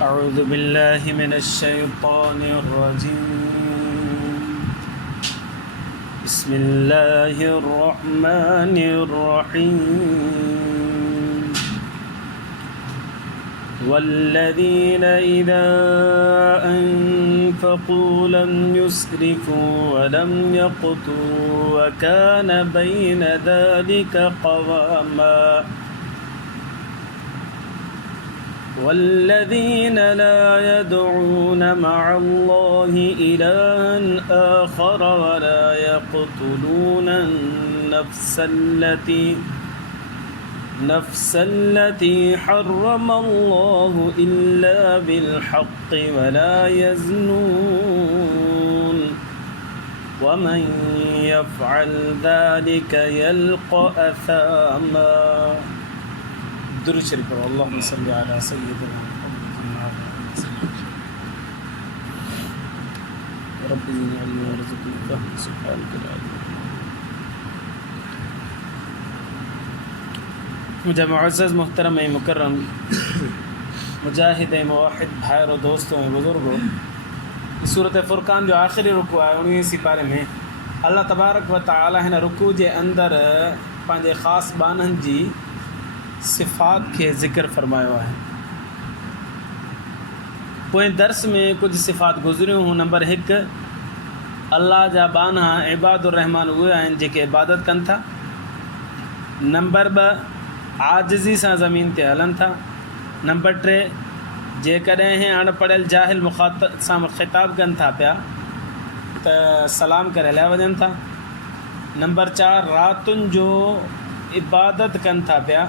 أعوذ بالله من الشيطان الرجيم. بسم الله الرحمن الرحيم. والذين إذا أنفقوا لم يسرفوا ولم يقتروا وكان بين ذلك قواما. والذين لا يدعون مع الله إلها آخر ولا يقتلون النفس التي حرم الله إلا بالحق ولا يزنون ومن يفعل ذلك يلقى أثاما. درود شريف اللهم صل على سيدنا محمد رب زدني علما وارزقني فهما سبحانك لا علم. मुझे मुअज़्ज़ज़ मोहतरम मुकर्रम मुजाहिद मुवाहिद भाइयों दोस्तों बुज़ुर्गों, सूरत फ़ुरक़ान जो आख़िरी रुकू आहे 19 पारे में अल्लाह तबारक व तआला हिन रुकू जे अंदरि पंहिंजे ख़ासि बाननि जी सिफ़ात के ज़िक्र फरमायो है। पोइ दर्स में कुछ सिफ़ात गुज़रियूं हूँ। नंबर 1, अल्लाह जा बाना इबादुर रहमान उहे आहिनि जेके इबादत कनि था। नंबर 2, आजिज़ी सां ज़मीन ते हलनि था। नंबर 3, जेकॾहिं अणपढ़ियल जाहिल मुख़ातब सां ख़िताब कनि था पिया त सलाम करे हलिया वञनि था। नंबर 4, रातुनि जो इबादत कनि था पिया।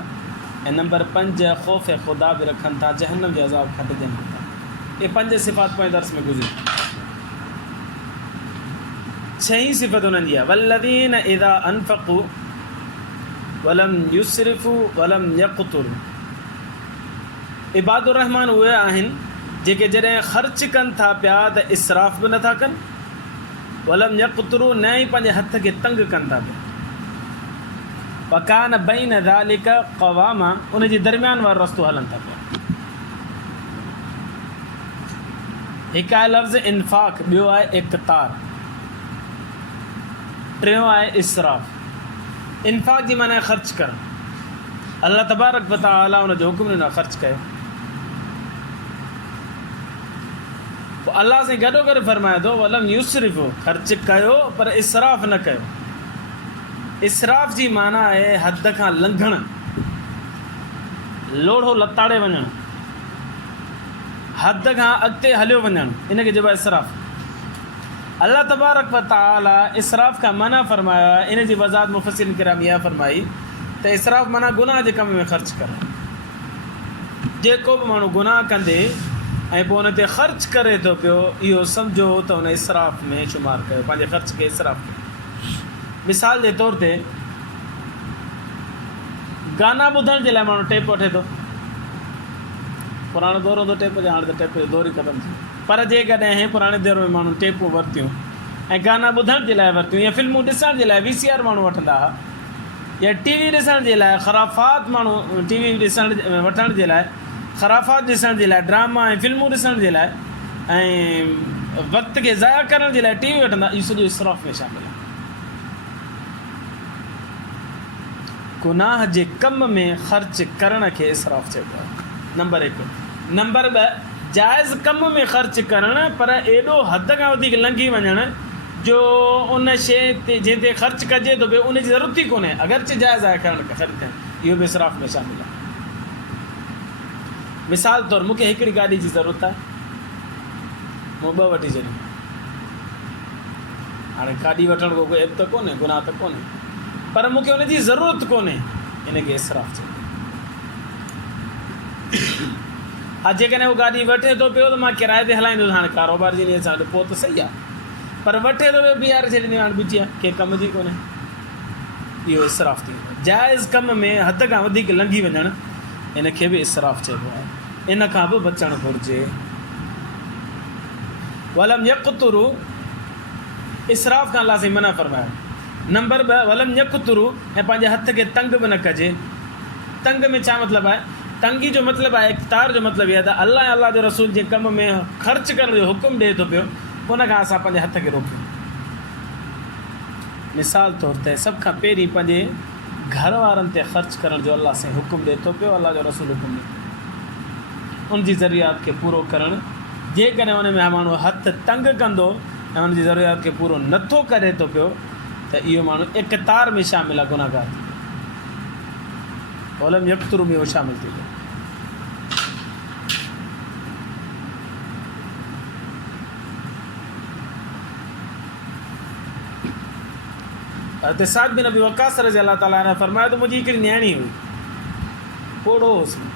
ऐं नंबर 5, ख़ौफ़ ख़ुदा बि रखनि था, जहन्नम जे अज़ाब खां ॾिजनि था। ये 5 सिफ़ात पोइ दर्स में गुज़री। 6 सिफ़त उन्हनि जी आहे। वल्लज़ीन इज़ा अनफ़क़ू वलम युसरिफ़ू वलम यक़्तुरू। इबादुर रहमान उहे आहिनि जेके जॾहिं ख़र्च कनि था पिया त इसराफ़ बि नथा कनि, वलम यक़्तुरू न ई पंहिंजे हथ खे तंग कनि था पिया। वकान बैन ज़ालिक क़वामा, उन जे दरमियान वारो रस्तो हलनि था पिया। हिकु आहे लफ़्ज़ इन्फ़ाक़, ॿियो आहे इक़्तार, टियों आहे इसराफ़। इन्फ़ाक़ जी माना ख़र्च करणु। अल्लाह तबारक व तआला उन जो हुकुम ॾिनो ख़र्च कयो। पोइ अल्लाह सां गॾोगॾु फरमाए थो वलम युसरिफ़ु, ख़र्च कयो पर इसराफ़ न कयो। इसराफ़ जी माना आहे हद खां लंघणु, लोढ़ो लताड़े वञणु, हद खां अॻिते हलियो वञणु, इनखे चइबो आहे इसराफ़। अल्लाह तबारक व तआला इसराफ़ खां मना फरमायो आहे। इन जी वज़ाहत मुफ़स्सिरीन किराम इहा फरमाई त इसराफ़ माना गुनाह जे कम में ख़र्च करणु। जेको बि माण्हू गुनाह कंदे ऐं पोइ उन ते ख़र्च करे थो पियो, इहो सम्झो त उन इसराफ़ में शुमार कयो, पंहिंजे ख़र्च खे इसराफ़ कयो। मिसाल जे तौर ते गाना ॿुधण जे लाइ माण्हू टेप वठे थो। पुराणो दौर हूंदो टेप जो, हाणे त टेप जो दौर ई ख़तमु थी। पर जेकॾहिं पुराणे दौर में माण्हू टेपूं वरितियूं ऐं गाना ॿुधण जे लाइ वरितियूं, या फिल्मूं ॾिसण जे लाइ VCR माण्हू वठंदा हुआ, या TV ॾिसण जे लाइ ख़राफ़ात माण्हू TV ॾिसण वठण जे लाइ, ख़राफ़ात ॾिसण जे लाइ, ड्रामा ऐं फिल्मूं ॾिसण जे लाइ ऐं वक़्त खे ज़ाया करण जे लाइ TV वठंदा, इहो सॼो इसराफ़ में शामिल आहे। गुनाह जे कम में ख़र्च करण खे इसराफ़ चइबो आहे। नंबर 1। नंबर 2, जाइज़ कम में ख़र्च करणु पर एॾो हद खां वधीक लंघी वञणु जो उन शइ ते जंहिं ते ख़र्च कजे थो पियो उन जी ज़रूरत ई कोन्हे, अगरचे जाइज़ आहे ख़र्च करणु, इहो बि इसराफ़ में शामिल आहे। मिसाल तौरु मूंखे हिकिड़ी गाॾी जी ज़रूरत आहे, मूं 2 वठी छॾियूं। हाणे गाॾी वठण को कोई ऐब त कोन्हे, गुनाह त कोन्हे, पर मूंखे उनजी ज़रूरत कोन्हे, इनखे इसराफ़ चइबो। हा, जेकॾहिं उहो गाॾी वठे थो पियो त मां किराए ते हलाईंदुसि, हाणे कारोबार जी नीयत सां पोइ त सही आहे, पर वठे थो पियो बीहारे छॾींदी, हाणे ॿुधी आहे कंहिं कम जी कोन्हे, इहो इसराफ़ थी वेंदो। जाइज़ कम में हद खां वधीक लंघी वञणु, इनखे बि इसराफ़ चइबो आहे। इन खां बि बचणु घुरिजे। वलम यक़्तुरू, इसराफ़ खां अल्लाह साईं मना फरमायो। नंबर 2, वलम यक़्तुरू, ऐं पंहिंजे हथ खे तंग बि न कजे। तंग में छा मतिलबु आहे तंगी जो मतिलबु आहे, इक़्तिदार जो मतिलबु इहा त अलाह ऐं अलाह जो रसूल जे कम में ख़र्च करण जो हुकुम ॾिए थो पियो, उन खां असां पंहिंजे हथ खे रोकियूं। मिसाल तौर ते सभ खां पहिरीं पंहिंजे घर वारनि ते ख़र्च करण जो अलाह साईं हुकुम ॾिए थो पियो, अलाह जो रसूल हुकुम ॾिए उनजी ज़रूरियात खे पूरो करणु। जेकॾहिं उन में माण्हू हथु तंग कंदो ऐं उनजी ज़रूरियात खे पूरो नथो करे थो पियो त इहो माण्हू इक़्तिदार में शामिल आहे, गुनाहगार थी ओलम यक़्तुरु में उहो शामिल थी वियो। हज़रत साद बिन अबी वक़ास रज़ी अल्लाह ताला ने फरमाया तो मुंहिंजी हिकिड़ी न्याणी हुई, पड़ोस में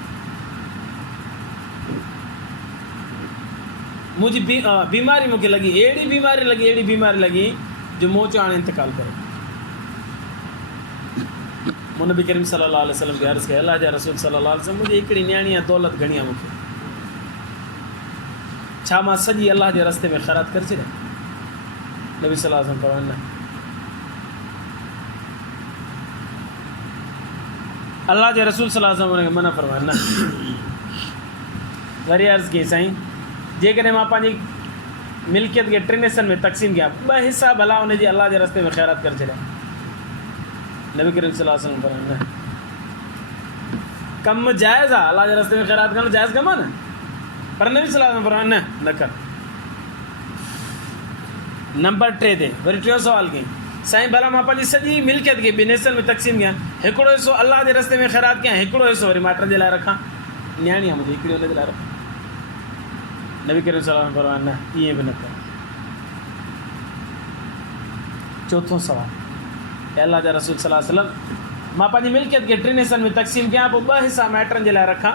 मुंहिंजी बीमारी मूंखे लॻी, अहिड़ी बीमारी लॻी जो मूं चयो हाणे इंतकाल करे। मूं नबी करीम सल्लल्लाहु अलैहि वसल्लम खे अर्ज़ु कयो, अल्लाह जा रसूल सल्लल्लाहु अलैहि वसल्लम, मुंहिंजी हिकिड़ी न्याणी आहे, दौलत घणी आहे मूंखे, छा मां सॼी अलाह जे रस्ते में ख़ैरात करे छॾियां? नबी सल्लल्लाहु अलैहि वसल्लम फरमाया न, अल्लाह जे रसूल सल्लल्लाहु अलैहि वसल्लम मना फरमाया न। वरी अर्ज़ु कई साईं, जेकॾहिं मां पंहिंजी मिल्कियत खे 3 हिस्सनि में तक़सीम कयां, 2 हिसा भला उनजी अलाह जे रस्ते में ख़ैरात करे छॾियां। नबी करीम सल्लल्लाहु अलैहि वसल्लम फरमाया न, कमु जाइज़ आहे, अलाह जे रस्ते में ख़ैरात करणु जाइज़ कमु आहे न, पर नबी सल्लल्लाहु अलैहि वसल्लम फरमाया न कर। नंबर 3 ते वरी 3 सुवाल कई, साईं भला मां पंहिंजी सॼी मिल्कियत खे 2 हिसनि में तक़सीम कयां, हिकिड़ो हिसो अलाह जे रस्ते में ख़ैरात कयां, हिकिड़ो हिसो वरी माइटनि जे लाइ रखां, न्याणी आहे मुंहिंजी हिकिड़ी उन जे लाइ रखां। नबी करीम सल्लल्लाहु अलैहि वसल्लम फरमाया न, ईअं बि न कर। चौथों सवाल, अल्लाह जा रसूल सल्लल्लाहु अलैहि वसल्लम, मां पंहिंजी मिल्कियत खे 3 हिसनि में तक़सीम कयां, पोइ 2 हिसा माइटनि जे लाइ रखां,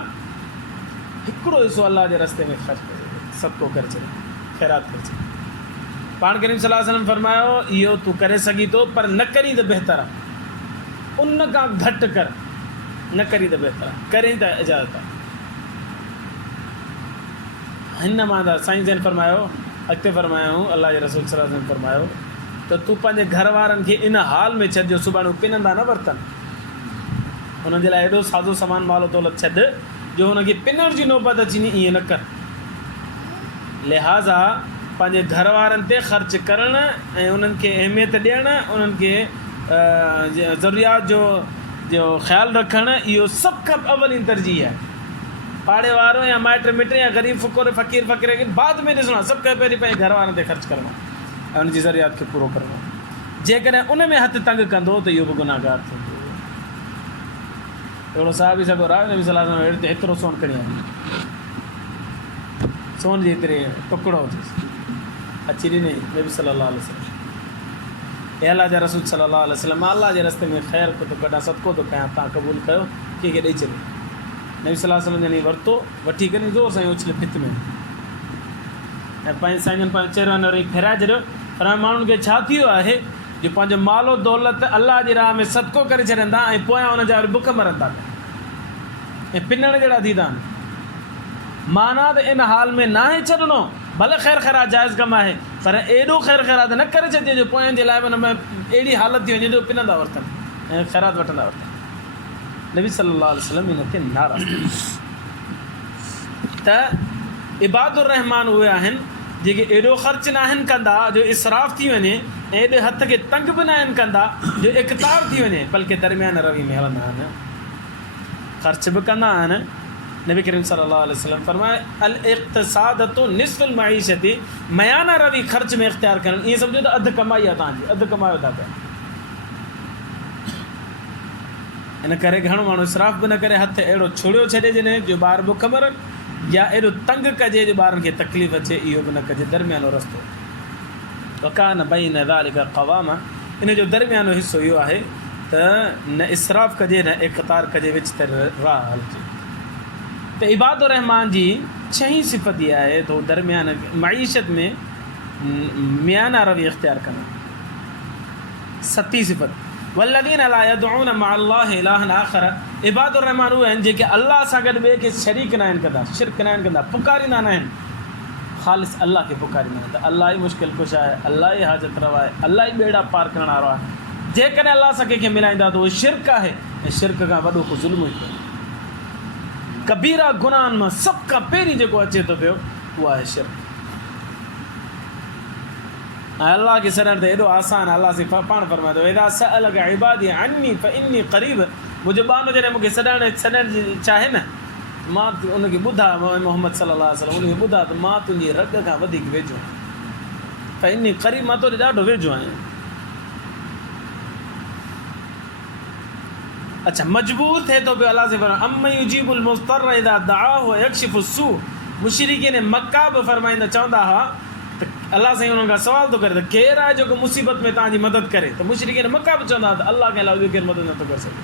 हिकिड़ो हिसो अलाह जे रस्ते में ख़र्च करे, सदको करे छॾे, ख़ैरात करे छॾे। पाण करीम सल्लल्लाहु अलैहि वसल्लम फरमायो, इहो तूं करे सघी थो, पर न करी त बहितर आहे, उन खां घटि कर, न करी त बहितर आहे, करी त इजाज़त आहे। हिन मां त साईं जन फरमायो, अॻिते फरमायो, अलाह जे रसूल सल्लल्लाहु अलैहि वसल्लम फरमायो त तूं पंहिंजे घर वारनि खे इन हाल में छॾ जो सुभाणे पिनंदा न वरितनि, उन्हनि जे लाइ एॾो साज़ो सामान मालो दौलत छॾ जो हुनखे पिनण जी नौबत अची वञे, ईअं न कर। लिहाज़ा पंहिंजे घर वारनि ते ख़र्च करणु ऐं उन्हनि खे अहमियत ॾियणु, उन्हनि खे ज़रूरियात जो ख़्यालु रखणु, इहो सभु खां अवलीन तरजीह आहे। पाड़े वारो या माइट मिट या ग़रीब फ़क़ीर खे बाद में ॾिसणो आहे, सभु खां पहिरीं पंहिंजे घर वारनि ते ख़र्चु करणो ऐं उनजी ज़रूरियात खे पूरो करणो। जेकॾहिं उन में हथु तंग कंदो त इहो बि गुनाहगार थींदो। अहिड़ो साहिबी सॻो राव नबी सल्लल्लाहु अलैहि वसल्लम एतिरो सोन खणी आयो, सोन जे एतिरे टुकड़ो हुजेसि, अची ॾिनई नबी सल्लल्लाहु अलैहि वसल्लम, हे अलाह जा रसूल सल्लल्लाहु अलैहि वसल्लम, मां अलाह जे रस्ते में ख़ैर थो कढां, सदको थो कयां, तव्हां क़बूल कयो, कंहिंखे ॾेई छॾियो। नबी सल्लल्लाहु अलैहि वसल्लम जॾहिं वरितो, वठी करे ज़ोर सां उछले भित में, ऐं पंहिंजे साईं जन पंहिंजे चहिरे वरी फेराए छॾियो। पर माण्हुनि खे छा थियो आहे जो पंहिंजो मालो दौलत अलाह जी राह में सदको करे छॾींदा ऐं पोयां हुनजा वरी बुख मरनि था ऐं पिनण जहिड़ा थींदा आहिनि। माना त इन हाल में न आहे छॾिणो, भले ख़ैर ख़ैरात जाइज़ कमु आहे, पर एॾो ख़ैर ख़ैरात न करे छॾिजे जो पोयनि जे लाइ हुन में अहिड़ी हालत थी वञे जो पिनंदा वरितनि ऐं ख़ैरात वठंदा वरितनि। नबी सल्लल्लाहु अलैहि वसल्लम हिन खे नाराज़ त इबादुर रहमान उहे आहिनि जेके एॾो ख़र्च न आहिनि कंदा जो इसराफ़ थी वञे, ऐं एॾे हथ खे तंग बि न आहिनि कंदा जो इक़्तिदार थी वञे, बल्कि दरमियान रवी में हलंदा आहिनि, ख़र्च बि कंदा आहिनि। नबी करीम सल्लल्लाहु अलैहि वसल्लम फरमाए, अल इक़्तिसादतु निस्फ़ुल मईशती, मयाना रवी ख़र्च में इख़्तियार करणु, ईअं सम्झो त अधु कमाई आहे तव्हांजी, अधु कमायो था पिया। इन करे घणो माण्हू इसराफ़ बि न करे, हथु अहिड़ो छुड़ियो छॾे जॾहिं जो ॿार बुख मरनि, या एॾो तंग कजे जो ॿारनि खे तकलीफ़ अचे, इहो बि न कजे। दरमियानो रस्तो वकान बैन ज़ालिका क़वामा, इन जो दरमियानो हिसो इहो आहे त न इसराफ़ कजे न इक़्तिदार कजे, विच ते राह हलिजे। त इबादुर रहमान जी 6 सिफ़त इहा आहे त दरमियान मईशत में मियाना रवी इख़्तियार कंदा। 7 सिफ़त, वल्लज़ीन ला यदऊन मअल्लाहि इलाहन आख़र, इबादुर रहमान उहे आहिनि जेके अलाह सां गॾु ॿिए खे शरीक न आहिनि कंदा, शिरक न आहिनि कंदा, पुकारींदा न आहिनि, ख़ालिस अलाह खे पुकारींदा आहिनि। त अलाह ई मुश्किल कुश आहे, अलाह ई हाजत रवा आहे, अलाह ई ॿेड़ा पार करण वारो आहे। जेकॾहिं अलाह सां कंहिंखे मिलाईंदा त उहो शिरक आहे, ऐं शिरक खां वॾो को ज़ुल्म ई कोन्हे। कबीरा गुनाहनि मां सभ खां पहिरीं जेको अचे थो पियो उहो आहे शिरक। ऐं अलाह खे सॾण त एॾो आसान आहे। अलाह से पाण फरमाए थो इज़ा सअलक इबादी अन्नी फइन्नी क़रीब, मुंहिंजो बानो जॾहिं मूंखे छॾण जी चाहे न, मां उनखे ॿुधा, मोहम्मद सल्लल्लाहु अलैहि वसल्लम उनखे ॿुधा त मां तुंहिंजी रग खां वधीक वेझो आहियां, फइन्नी क़रीब, मां तोखे ॾाढो वेझो आहियां। अच्छा, मजबूर थिए थो पियो अलाह से फरमाए अम्मा युजीबुल मुज़्तर इज़ा दअाहु व यक्शिफु सू। मुशरिकीन मक्का बि फरमाईंदा चवंदा हुआ त अलाह साईं उन्हनि खां सवाल थो करे त केरु आहे जेको मुसीबत में तव्हांजी मदद करे, त मुशरिकीन मक्का बि चवंदा हुआ त अलाह खे अलावा ॿियो केरु मदद नथो करे सघे।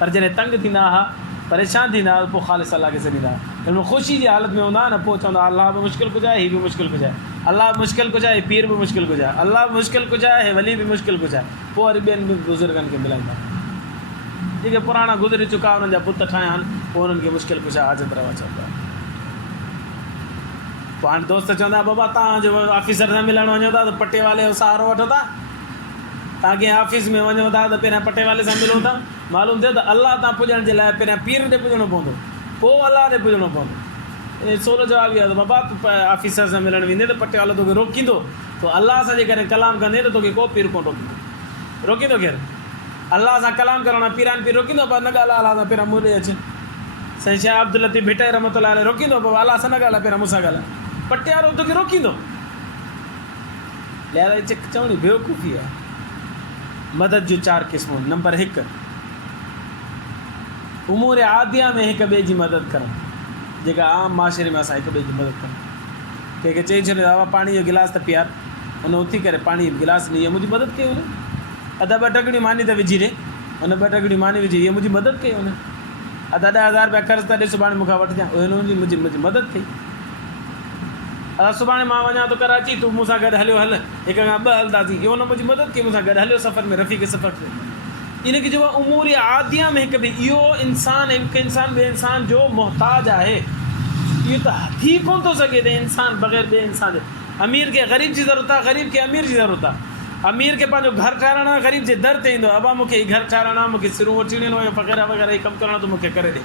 पर जॾहिं तंग थींदा हुआ, परेशान थींदा हुआ, पोइ ख़ालिस अलाह खे सॾींदा हुआ। हिन ख़ुशी जी हालत में हूंदा हुआ न, पोइ चवंदा अलाह बि मुश्किल कुझाए, हीअ बि मुश्किल कुझाए, अलाह बि मुश्किल कुझाए, पीर बि मुश्किल कुझाए, अलाह बि मुश्किल कुझाए, वली बि मुश्किल कुझाए। पोइ वरी ॿियनि बि बुज़ुर्गनि खे मिलाईंदा, जेके पुराणा गुज़री चुका उन्हनि जा पुट ठाहिया आहिनि, पोइ उन्हनि खे मुश्किल कुझाए हाज़त रवा चवंदा। पोइ हाणे दोस्त चवंदा बाबा तव्हांजो ऑफिसर सां मिलणु वञो था त पटे वाले जो सहारो वठो था, तव्हां कंहिं ऑफिस में वञो था त पहिरियां पटे वाले सां मिलो था, मालूम थियो त अलाह तां पुॼण जे लाइ पहिरियां पीर ॾे पुॼणो पवंदो, पोइ अलाह ॾे पुॼणो पवंदो। इन सोलो जवाबु इहो आहे त बाबा तूं ऑफिसर सां मिलणु वेंदे त पटे वालो तोखे रोकींदो, तो अलाह सां जे करे कलाम कंदे त तोखे को पीर कोन रोकींदो। रोकींदो केरु? अलाह सां कलाम करणु पीरान पीर रोकींदो, पर न ॻाल्हाए अलाह सां पहिरियां मूं ॾे अचे। साईं शाह अब्दुल लतीफ़ भिटाई रहमतुल्लाह अलैह रोकींदो, बाबा अलाह सां न ॻाल्हाए, पहिरियां मूंसां ॻाल्हाए। पटे वारो तोखे रोकींदो। लिहाज़ा चवणी बेवकूफ़ी आहे। मदद जूं 4 क़िस्मूं। नंबर 1, उमूर आदिया में हिक ॿिए जी मदद करणु, जेका आम माशरे में असां हिक ॿिए जी मदद कयूं। कंहिंखे चई छॾियो बाबा पाणी जो गिलास त पीआर, हुन उथी करे पाणी जो गिलास ॾेई, इहा मुंहिंजी मदद कई हुन। अदा 2 टकड़ियूं मानी त विझी ॾे, हुन 2 टकड़ियूं मानी विझी, इहा मुंहिंजी मदद कई हुन। अदा 10,000 रुपया कर्ज़ त ॾे, सुभाणे मूंखां वठिजांइ, उहे मुंहिंजी मदद कई। अदा सुभाणे मां वञा थो कराची, तूं मूंसां गॾु हलियो हल, हिक खां 2 हलंदासीं, इहो हुन मुंहिंजी मदद कई, मूंसां गॾु हलियो सफ़र में, रफ़ीक़ सफ़र ते। इनखे चइबो आहे उमूर आदिया में हिक ॿिए। इहो इंसान हिकु इंसान ॿिए इंसान जो मुहताज आहे। इहो त थी कोन थो सघे त इंसान बग़ैर ॿिए इंसान जे। अमीर खे ग़रीब जी ज़रूरत आहे, ग़रीब खे अमीर जी ज़रूरत आहे। अमीर खे पंहिंजो घर ठाहिराइणो आहे, ग़रीब जे दर ते ईंदो, अबा मूंखे हीउ घर ठाहिराइणो आहे, मूंखे सिरूं वठी ॾियणो आहे, वग़ैरह वग़ैरह हीउ कमु करिणो, त मूंखे करे ॾे।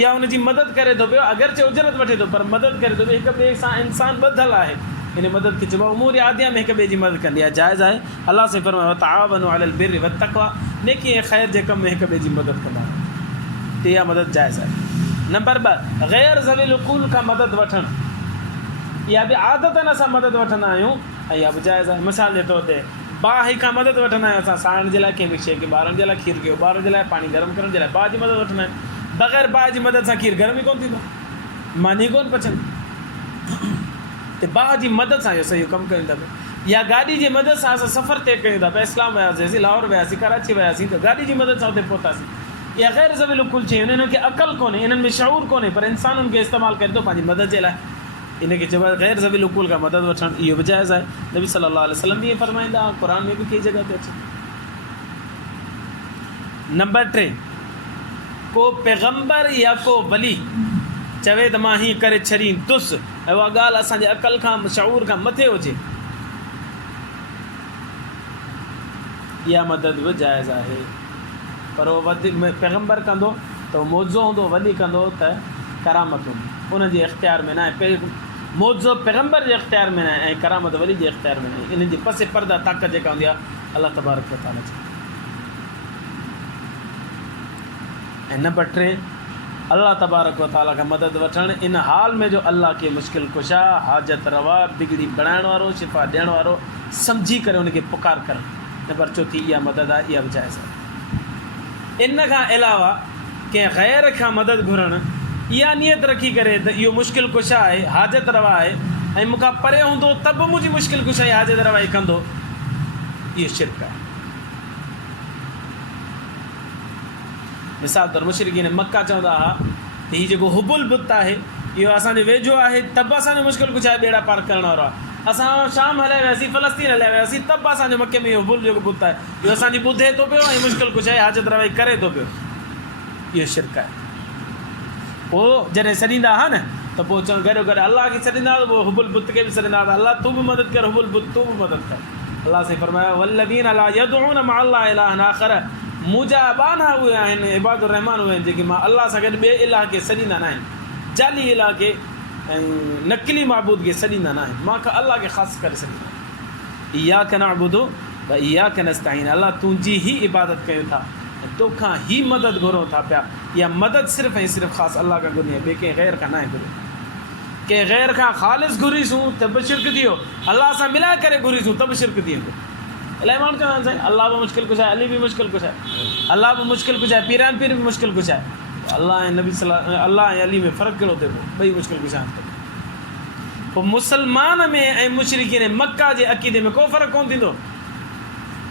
इहा हुनजी मदद करे थो पियो, अगरचे उजरत वठे थो, पर मदद करे थो पियो। हिक ॿिए सां इंसान ॿधल आहे, इन मदद खे चइबो आहे उमूर आदिया में हिक ॿिए जी मदद कंदी आहे, जाइज़ आहे। अलाह से फरमायो वतआवनु अलल बिर्रि वत्तक़वा, नेकी ऐं ख़ैर जे कम में हिक ॿिए जी मदद कंदा आहियो, त इहा मदद जाइज़ आहे। नंबर 2, ग़ैर ज़वील उक़ूल खां मदद वठणु, इहा बि आदतनि असां मदद वठंदा आहियूं, ऐं इहा बि जाइज़ आहे। मिसाल जे तौर ते भाउ खां मदद वठंदा आहियूं असां, साइण जे लाइ कंहिं बि शइ खे, ॿारनि जे लाइ खीर कयो, ॿारनि जे लाइ पाणी गरम करण जे लाइ भाउ जी मदद वठंदा आहियूं। बग़ैर भाउ जी मदद सां खीर गरम ई कोन थींदो, मानी कोन पचंदी। त भाउ जी मदद सां इहो सही कमु कयूं था पिया। या गाॾी जी मदद सां असां सफ़र तय कयूं था पिया, इस्लाम वियासीं, लाहौर वियासीं, कराची वियासीं, त गाॾी जी मदद सां हुते पहुतासीं। इहा ग़ैर ज़वील उक़ूल शयूं आहिनि, इन्हनि खे अक़ल कोन्हे, इन्हनि में शऊर कोन्हे, पर इंसान उनखे इस्तेमालु करे थो पंहिंजी मदद जे लाइ। इनखे चइबो आहे ग़ैर ज़वील उक़ूल खां मदद वठणु, इहो बि जाइज़ आहे। नबी सल्लल्लाहु अलैहि वसल्लम बि ईअं फरमाईंदा, क़ुर में बि कई जॻह ते अचे। नंबर 3, को पैगंबर या को वली चवे त मां हीअं करे छॾींदुसि, ऐं उहा ॻाल्हि असांजे अक़ल खां शऊर खां मथे हुजे, इहा मदद बि जाइज़ आहे। पर उहो पैगंबर कंदो त उहो मौज़ो हूंदो, वली कंदो त करामत हूंदी, उनजे इख़्तियार में न आहे। मौज़ो पैगंबर जे इख़्तियार में न आहे, ऐं करामत वली जे इख़्तियार में न आहे। इन्हनि जे पसे पर्दा ताक़त जेका हूंदी आहे अलाह तबारक व तआला जी। ऐं नंबर 3, अल्लाह तबारक व तआला खां मदद वठणु इन हाल में जो अल्लाह खे मुश्किल कुशा, हाजत रवा, बिगड़ी बणाइण वारो, शिफ़ा ॾियण वारो सम्झी करे उनखे पुकार करणु। नंबर 4 इहा मदद आहे, इहा बि जाइज़ आहे। इन खां अलावा कंहिं ग़ैर खां मदद घुरणु, इहा नियत रखी करे त इहो मुश्किल कुशा आहे, हाजत रवा आहे, ऐं मूंखां परे हूंदो त बि मुंहिंजी मुश्किल कुशाई हाजत रवाई कंदो, इहो शिरक आहे। मिसाल तौरु मुशरिकीन मक्का चवंदा हुआ त हीउ जेको हुबुल बुत आहे इहो असांजे वेझो आहे, त बि असांजो मुश्किल कुशाए बेड़ा पार करण वारो आहे। असां शाम हलिया वियासीं, फ़लस्तीन हलिया वियासीं, त बि असांजे मके में इहो हुबुल जेको बुत आहे इहो असांजी ॿुधे थो पियो, ऐं मुश्किल कुशाए हाजत रवाई करे थो पियो, इहो शिरक आहे। पोइ जॾहिं सॾींदा हुआ न त पोइ चवनि गॾो गॾु अलाह खे सॾींदा, पोइ हुबुल बुत खे बि सॾींदा, अलाह तूं बि मदद कर, हुबुल बुत तूं बि मदद कर। अलाह से फरमायो वल्लज़ीन ला यदऊन मअ अल्लाह इलाहन आख़र, मुजाबान उहे आहिनि इबादुर रहमान उहे आहिनि जेके मां अलाह सां गॾु ॿिए इलाह खे सॾींदा न आहिनि, जाली इलाह खे ऐं नकली महबूद खे सॾींदा न आहिनि, मां अलाह खे ख़ासि करे सॾींदा आहिनि। इय्याक नअबुदु व इय्याक नस्तईन, अलाह तुंहिंजी ई इबादत कयूं था ऐं तोखां ई मदद घुरूं था पिया। इहा मदद सिर्फ़ु ऐं सिर्फ़ु ख़ासि अलाह खां घुरी आहे, ॿिए कंहिं ग़ैर खां न आहे घुरी। कंहिं ग़ैर खां ख़ालिस घुरीसूं त बि शिरक थी वियो, अलाह सां मिलाए करे घुरीसूं त बि शिरक थी वेंदो। इलाही माण्हू चवंदा आहिनि साईं अलाह बि मुश्किल कुझु आहे, अली बि मुश्किल कुझु आहे, अलाह बि मुश्किल कुझु आहे, पीरान पीर बि मुश्किल कुझु आहे। अलाह ऐं नबी अलाह ऐं अली में फ़र्क़ु कहिड़ो थिए पोइ, ॿई मुश्किल कुझु आहिनि। पोइ मुसलमान में ऐं मुशरिकीन मक्का जे अक़ीदे में को फ़र्क़ु कोन थींदो।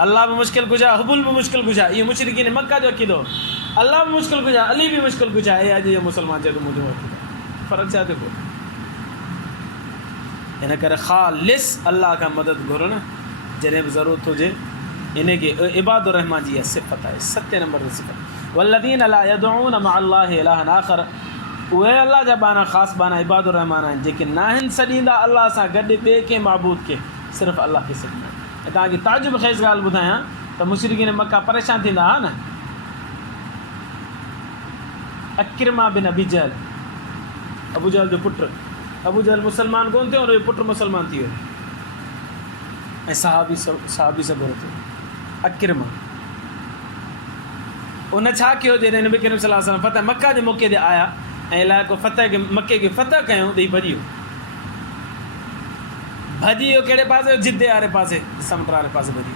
अलाह बि मुश्किल कुझु आहे, हुबुल बि मुश्किल कुझु आहे, इहो मुशरिकीन मक्का जो अक़ीदो। अलाह बि मुश्किल कुझु आहे, अली बि मुश्किल कुझु आहे, अॼु इहो मुसलमान चए थो मुंहिंजो अक़ीदो। फ़र्क़ु छा थियो पोइ? हिन करे ख़ालिस अलाह खां मदद घुरणु जॾहिं बि ज़रूरत हुजे, इनखे इबादुर रहमान जी इहा सिफ़त आहे, 7 नंबर जी सिफ़त। वल्लज़ीन ला यदऊन मअ अल्लाहि इलाहन आख़र, उहे अलाह जा बाना ख़ासि बाना इबादुर रहमान आहिनि जेके नाहिनि सॾींदा अलाह सां गॾु ॿिए कंहिं महबूद खे, सिर्फ़ु अलाह खे सॾींदा आहिनि। ऐं तव्हांखे ताजुब ख़ेज़ ॻाल्हि ॿुधायां त मुशरिकीन मक्का परेशान थींदा हुआ न। अक्रमा बिन अबी जहल, अबू जहल जो पुटु, अबू जहल मुसलमान कोन थियो, हुनजो पुटु मुसलमान थी वियो ऐं सहाबी सब्र थियो अक्रमा। उन छा कयो, जॾहिं नबी करीम सल्लल्लाहु अलैहि वसल्लम फ़तह मक्का जे मौक़े ते आया ऐं इलाइक़ो फ़तह खे मके खे फ़तह कयूं त हीउ भॼी वियो कहिड़े पासे, जिद्दे वारे पासे, समुंड वारे पासे भॼी।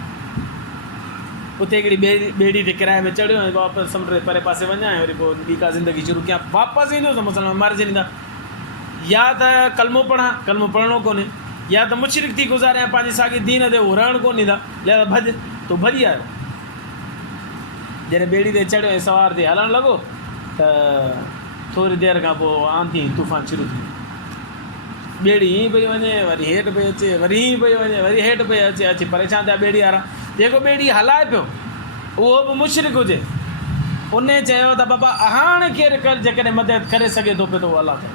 उते हिकिड़ी ॿेड़ी ते किराए में चढ़ियो ऐं वापसि समुंड जे परे पासे वञा ऐं वरी पोइ ॿी का ज़िंदगी शुरू कयां। वापसि ईंदो त मुसलमान मारे छॾींदा, या त कलमो पढ़ां, कलमो पढ़णो कोन्हे, या त मुशरिक थी गुज़ारियां, पंहिंजी साॻी दीन ते उहो रहणु कोन ॾींदा, लिहाज़ा भॼ। तो भॼी आयो। जॾहिं ॿेड़ी ते चढ़ियो ऐं सवार ते हलणु लॻो त थोरी देरि खां पोइ आंधी तूफ़ान शुरू थी वियो। ॿेड़ी हीअं पई वञे, वरी हेठि पई अचे, वरी हीअं पई वञे, वरी हेठि पई अचे परेशान थिया ॿेड़ी वारा। जेको ॿेड़ी हलाए पियो उहो बि मुशरिक हुजे, उन चयो त बाबा हाणे केरु कर जेकॾहिं मदद करे सघे थो पियो त उहो अलाह करे।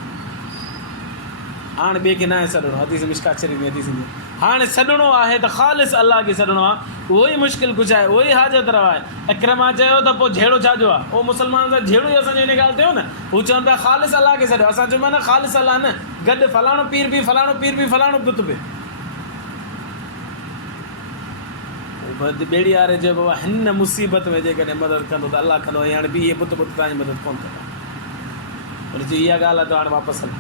हाणे ॿिए खे न आहे सॾिणो, हदीस मिशकात शरीफ़ में हदीस में हाणे सॾिणो आहे त ख़ालिस अलाह खे सॾिणो आहे, उहो ई मुश्किल कुझु आहे, उहो ई हाजत रवा आहे। अक्रमा चयो त पोइ जहिड़ो छाजो आहे, उहो मुसलमान सां जहिड़ो ई असांजो इन ॻाल्हि थियो न, हू चवनि पिया ख़ालिस अलाह खे सॾियो। असां चयो न ख़ालिस अलाह न, गॾु फलाणो पीर बि, फलाणो पीर बि, फलाणो पुत बि। ॿेड़ी वारे चयो बाबा हिन मुसीबत में जेकॾहिं मदद कंदो त अलाह कंदो, हाणे बि इहे पुट तव्हांजी मदद कोन कंदा। वरी चयो इहा ॻाल्हि आहे त हाणे वापसि हल,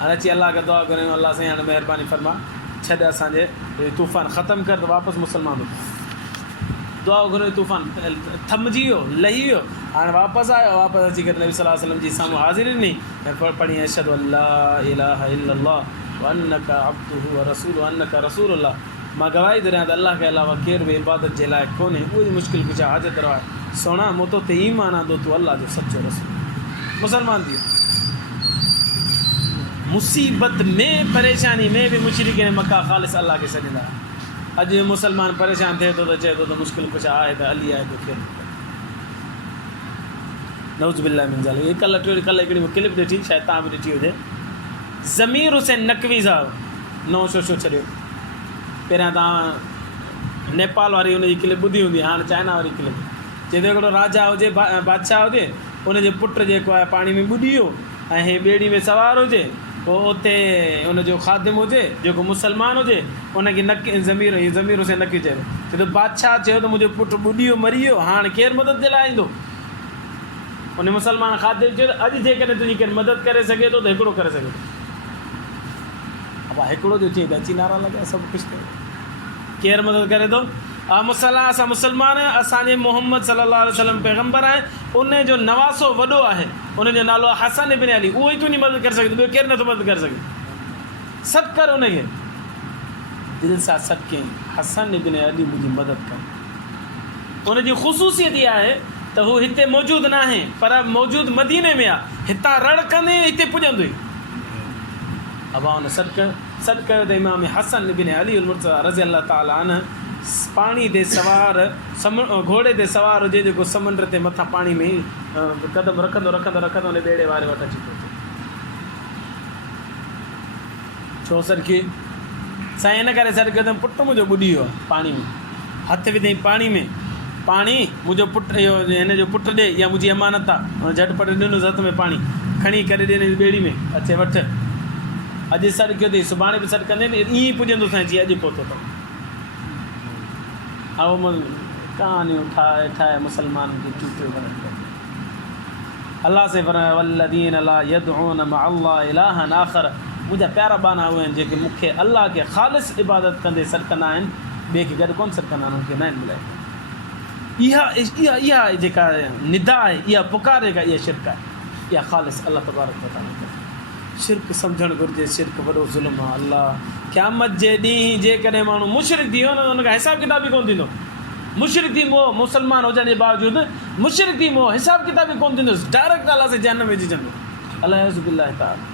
हाणे अची अलाह खां दुआ करियूं, अलाह साईं हाणे महिरबानी फरमा, छॾ असांजे तूफ़ान ख़तमु कर त वापसि मुसलमान थो। दुआ घुरियो, तूफ़ान थमिजी वियो, लही वियो, हाणे वापसि आयो। वापसि अची करे नबी सल्लल्लाहु अलैहि वसल्लम जी साम्हूं हाज़िरी ॾिनी ऐं पढ़ी अशहदु अल्ला इलाहा इल्लल्लाह व अन्नका अब्दुहु व रसूलुहु अन्नका रसूलुल्लाह, मां गवाही थो ॾियां त अलाह खे अलावा केर बि इबादत जे लाइ कोन्हे, उहो ई मुश्किल कुझु हाजत रवा आहे। सोना मूं तो ते ईमान आंदो तूं अलाह जो सचो रसूल, मुसलमान थी वियो। मुसीबत में परेशानी में बि मुशरिकीन मक्का ख़ालिस अलाह खे सॾींदा। अॼु मुसलमान परेशान थिए थो त चए थो त मुश्किल कुझु आहे त अली आहे त केरु नऊज़ बिल्लाह मिन ज़ालिक। कल्ह हिकिड़ी क्लिप ॾिठी, शायदि तव्हां बि ॾिठी हुजे, ज़मीर हुसैन नक़वी साहिबु नओं शो छॾियो। पहिरियां तव्हां नेपाल वारी हुनजी क्लिप ॿुधी हूंदी, हाणे चाइना वारी क्लिप। चए थो हिकिड़ो राजा हुजे, बादशाह हुजे, हुनजे पुटु जेको आहे पाणी में ॿुॾी वियो ऐं हे ॿेड़ी में सवार हुजे, पोइ उते हुनजो ख़ादिम हुजे जेको मुसलमान हुजे, हुनखे ज़मीर हुसैन नक़वी चयो। छो त बादशाह चयो त मुंहिंजो पुटु ॿुॾी वियो, मरी वियो, हाणे केरु मदद जे लाइ ईंदो। उन मुसलमान ख़ादिम चयो त अॼु जेकॾहिं तुंहिंजी केरु मदद करे सघे थो त हिकिड़ो करे सघे थो। अब हिकिड़ो जो चई त अची नारा लॻा, सभु कुझु कयो, केरु मदद करे थो। असां मुसलमान, असांजे मोहम्मद सल्लल्लाहु अलैहि वसल्लम पैगम्बर आहे, उनजो नवासो वॾो आहे, उनजो नालो आहे हसन इब्न अली, उहो ई तुंहिंजी मदद करे सघे थो, ॿियो केरु नथो मदद करे सघे। सॾु कर उनखे, दिलि सां सॾु कयईं, हसन इब्न अली मुंहिंजी मदद कर। उनजी ख़ुसूसियत इहा आहे त हू हिते मौजूदु न आहे, पर मौजूदु मदीने में आहे, हितां रड़ कंदे हिते पुॼंदो ई। अबा हुन सॾु कयो त इमाम हसन इब्न अली मुर्तज़ा रज़ी अल्लाह ताला अन्हु पाणी ते सवार, घोड़े ते सवार हुजे, जेको समुंड ते मथां पाणी में कदम रखंदो हुन ॿेड़े वारे वटि अची पहुतो। छो सर की साईं हिन करे सॾु कयो त पुटु मुंहिंजो ॿुॾी वियो आहे पाणी में, हथु विधई पाणी में पाणी मुंहिंजो पुटु इहो हिन जो पुटु ॾे या मुंहिंजी अमानत आहे, हुन झटिपटि ॾिनोसि हथ में पाणी खणी करे ॾिने ॿेड़ी में, अचे वठि अॼु सॾु कयो अथई सुभाणे बि सॾु कंदे ईअं ई पुॼंदो साईं जीअं अॼु पहुतो अथव। ऐं कहानियूं ठाहे ठाहे मुसलमान खे चूटियो करे अलाह से फरमाए वल्लज़ीन ला यदऊन मअ अल्लाह इलाहन आख़र। मुंहिंजा प्यारा बाना उहे आहिनि जेके मूंखे अलाह खे ख़ालिस इबादत कंदे सॾु कंदा आहिनि, ॿिए खे गॾु कोन सॾु कंदा आहिनि, उनखे न आहिनि मिलाए। इहा जेका निदा आहे, इहा पुकार जेका इहा शिरक आहे, इहा ख़ालिस अलाह तबारक व तआला खे शिरक सम्झणु घुरिजे। शिरक वॾो ज़ुल्म आहे। अलाह क़यामत जे ॾींहुं जेकॾहिं माण्हू मुशरिक थी वियो न, हुनखां हिसाब किताब बि कोन थींदो। मुशरिक थी वियो, मुसलमान हुजण जे बावजूदि मुशरिक थी वियो, हिसाब किताब बि कोन थींदुसि, डायरेक्ट अलाह से जहन्नम में विझिजंदो। अलाह बिल्लाह ताला।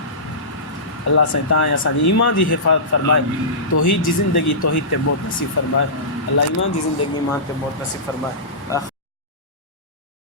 अल्लाह साईं तव्हां असांजी ईमान जी हिफ़ाज़त फरमाए, तौहीद जी ज़िंदगी तौहीद ते मौत नसीब फरमाए। अल्लाह ईमान जी ज़िंदगी ईमान ते मौत नसीब फरमाए।